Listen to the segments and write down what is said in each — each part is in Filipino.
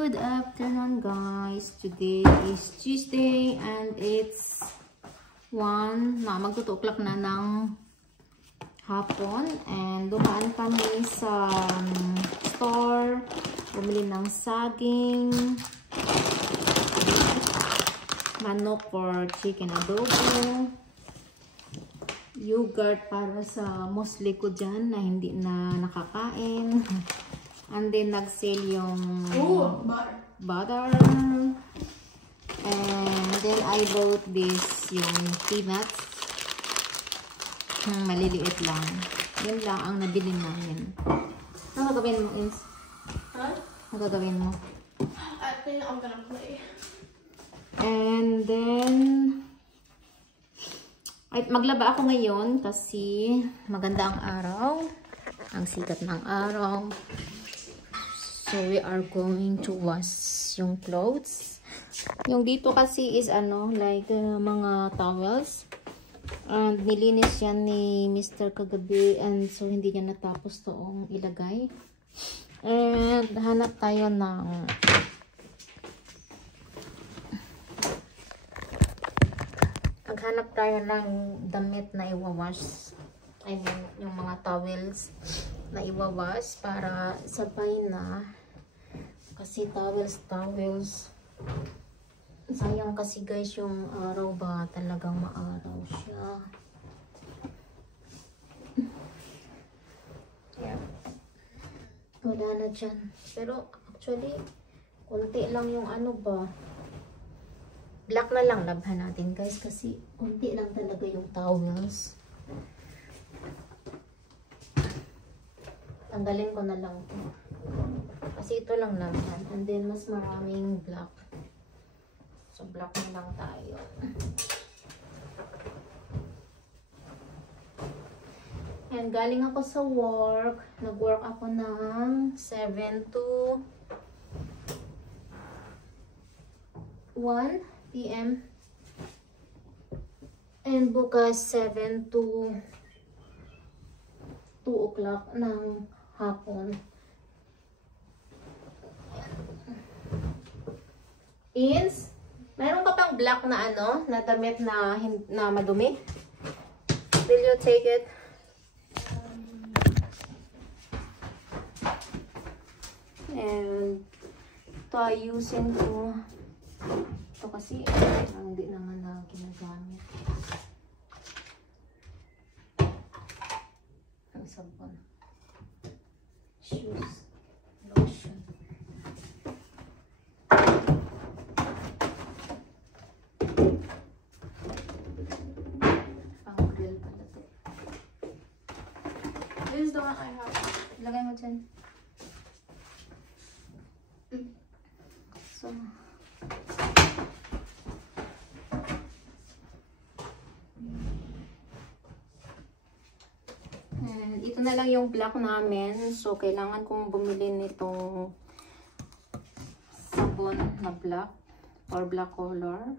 Good afternoon guys. Today is Tuesday and it's 1 na magtutuklak na ng hapon and dumaan kami sa store bumili ng saging, manok or chicken adobo, yogurt para sa mostly ko dyan na hindi na nakakain. And then, nag-sale yung butter. And then, I bought this, yung peanuts. Maliliit lang. Yun lang ang nabili namin. Ano gagawin mo, Ins? Huh? Ano gagawin mo? I think I'm gonna play. And then, ay, maglaba ako ngayon kasi maganda ang araw. Ang sikat ng araw. So, we are going to wash yung clothes. Yung dito kasi is like mga towels. And nilinis yan ni Mr. kagabi. And so, hindi niya natapos toong ilagay. And hanap tayo ng maghanap tayo ng damit na iwawash. I mean, yung mga towels na iwawash para sabay na. Kasi towels. Sayang kasi guys yung araw ba talagang maaraw siya. Yeah. Wala na dyan. Pero actually, konti lang yung black na lang labhan natin guys. Kasi konti lang talaga yung towels. Tanggalin ko na lang ito. Kasi ito lang naman. And then, mas maraming black. So, black na lang tayo. And galing ako sa work. Nag-work ako ng 7 to 1 p.m. And bukas 7 to 2 o'clock ng hapon. Ins, meron ka pang black na na damit na madumi? Will you take it? And ito ayusin ko. Ito kasi hindi naman na ginagamit. Ang sabon. Shoes. Lotion. Pang-grill pala to. This is the one I have. Lagay mo dyan. So, and ito na lang yung black namin. So, kailangan kong bumili nitong sabon na black or black color.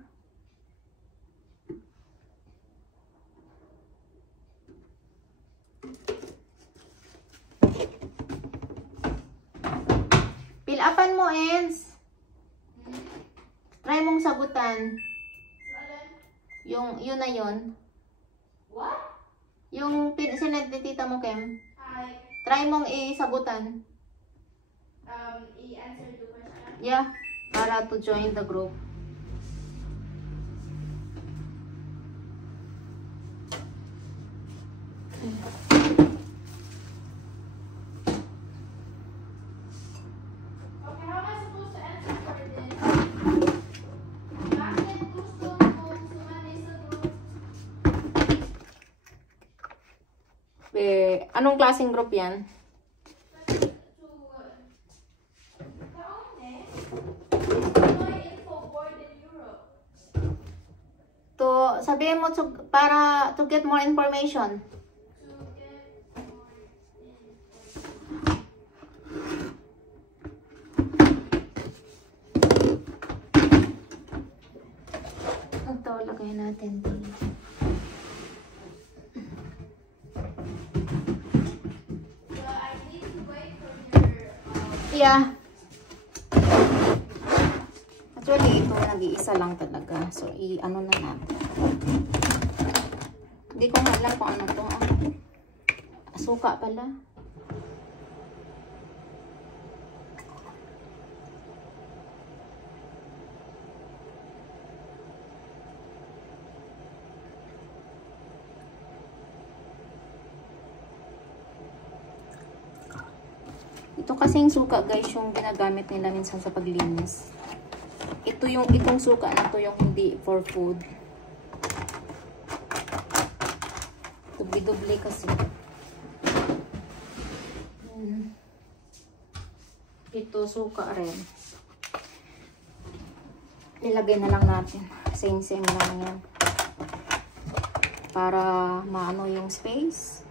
Pilapan mo, Ens. Try mong sagutan. Yun na yun. What? Yung sinend ni tita mo, Kem. Hi. Try mong isagutan. I-answer the question. Yeah, para to join the group. Okay, how am I supposed to answer for this? Bakit gusto mong sumali sa group? Anong klaseng group yan? To sabihin mo para to get more information. Ito, lagay natin dito. Yeah. Actually, ito nag-iisa lang talaga. So, i-ano na natin. Hindi ko alam kung ano to. Suka pala. Ito kasing suka guys, yung ginagamit nila minsan sa paglinis. Itong suka na to yung hindi for food. Dubli-dubli kasi. Ito suka rin. Ilagay na lang natin. Same-same lang yan. Para maano yung space.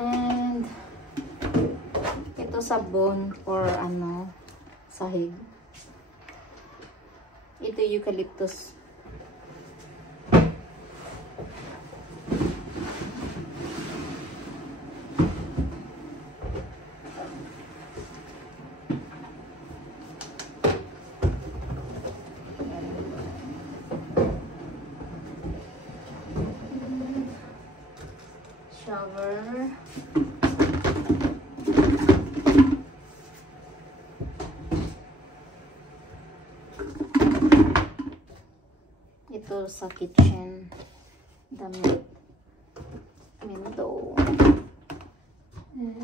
And ito sabon for ano, sahig. Ito eucalyptus. Shower. Ito sa kitchen. Damit. Window. And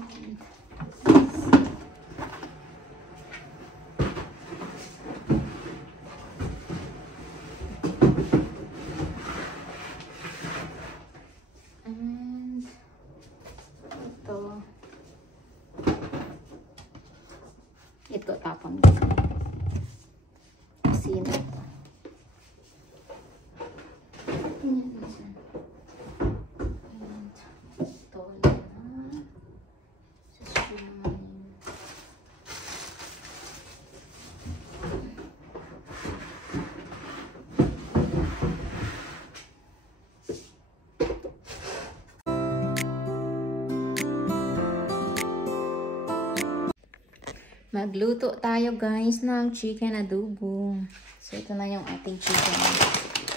ito tapon kasi ito. Magluto tayo guys ng chicken adobo. So ito na yung ating chicken.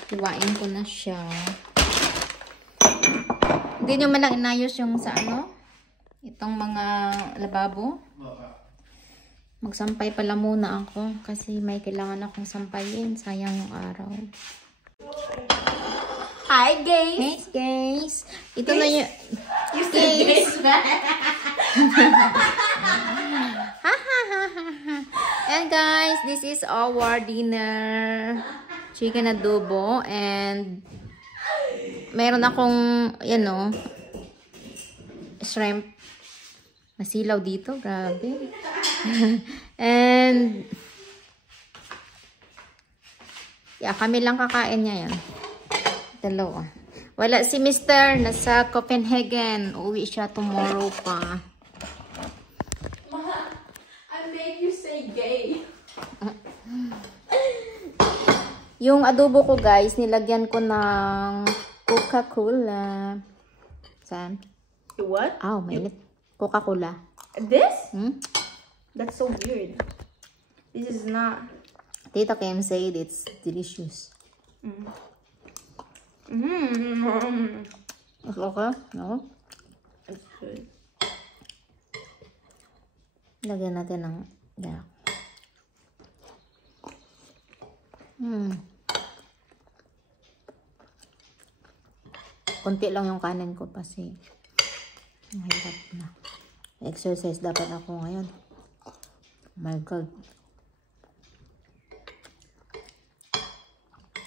Hiwain ko na siya. Hindi nyo man lang inayos yung sa ano? Itong mga lababo. Magsampay pala muna ako kasi may kailangan akong sampayin. Sayang yung araw. Hi, guys. Hey guys. Ito na yung... You said guys. And guys, this is our dinner. Chicken adobo. And meron akong, yan o, shrimp. Masilaw dito. Grabe. And yeah, kami lang kakain niya yan. Dalawa. Wala si Mr. Nasa Copenhagen. Uwi siya tomorrow pa. You say gay. Yung adobo ko guys, nilagyan ko ng Coca-Cola. Saan? What? Oh, mainit. Coca-Cola. This? Hmm? That's so weird. This is not. Tita Kim said it's delicious. It's okay? No? It's good. Lagyan natin ng yak. Konti lang yung kanin ko kasi mahirap na. Exercise dapat ako ngayon. Oh my God.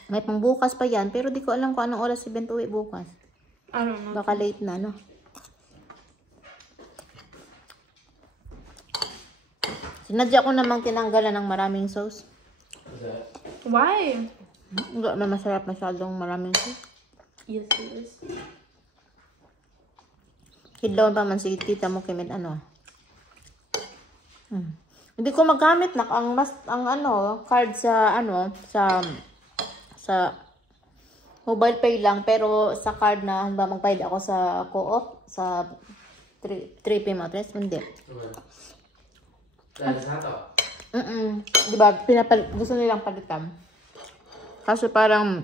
May pangbukas pa yan, pero di ko alam kung anong oras si Bento uwi bukas. I don't know. Baka late na, no? Sinadya ko namang tinanggalan ng maraming sauce. Why? Hindi na masarap masyadong maraming sauce. Yes, it is. Hidlaw pa man si tita mo Kimit ano. Hindi ko magamit na ang card sa sa mobile pay lang, pero sa card na magbayad ako sa co-op sa 3P Matres, hindi. Diba, gusto nilang palitan. Kasi parang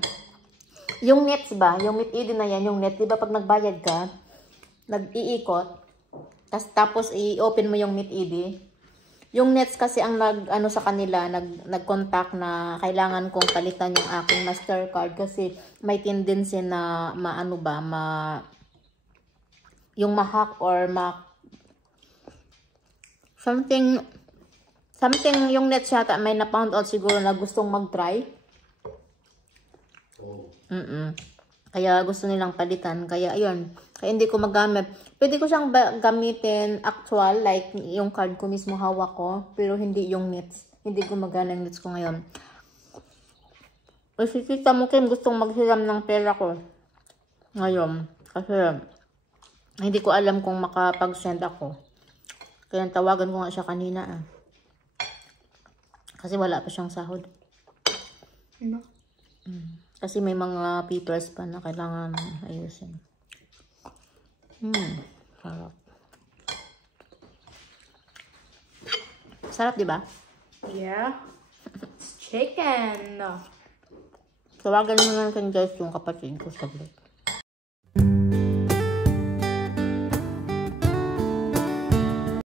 yung nets ba, yung MIT-ID na yan, yung net, diba pag nagbayad ka, nag-iikot, tapos i-open mo yung MIT-ID. Yung nets kasi ang sa kanila, nag-contact na kailangan kong palitan yung aking Mastercard kasi may tendency na yung ma-hack or something yung nets yata may na-found out siguro na gustong mag-try. Kaya gusto nilang palitan. Kaya ayun. Kaya hindi ko magamit. Pwede ko siyang gamitin actual. Like yung card ko mismo hawak ko. Pero hindi yung nets. Hindi gumagana yung nets ko ngayon. Kasi tita mo Kim gustong maghiram ng pera ko. Ngayon. Kasi hindi ko alam kung makapag-send ako. Kaya tawagan ko nga siya kanina. Kasi wala pa siyang sahod. Ano? Kasi may mga papers pa na kailangan ayusin. Sarap. Sarap, di ba? Yeah. It's chicken. Tawagan mo lang kan guys yung kapatid ko saglit.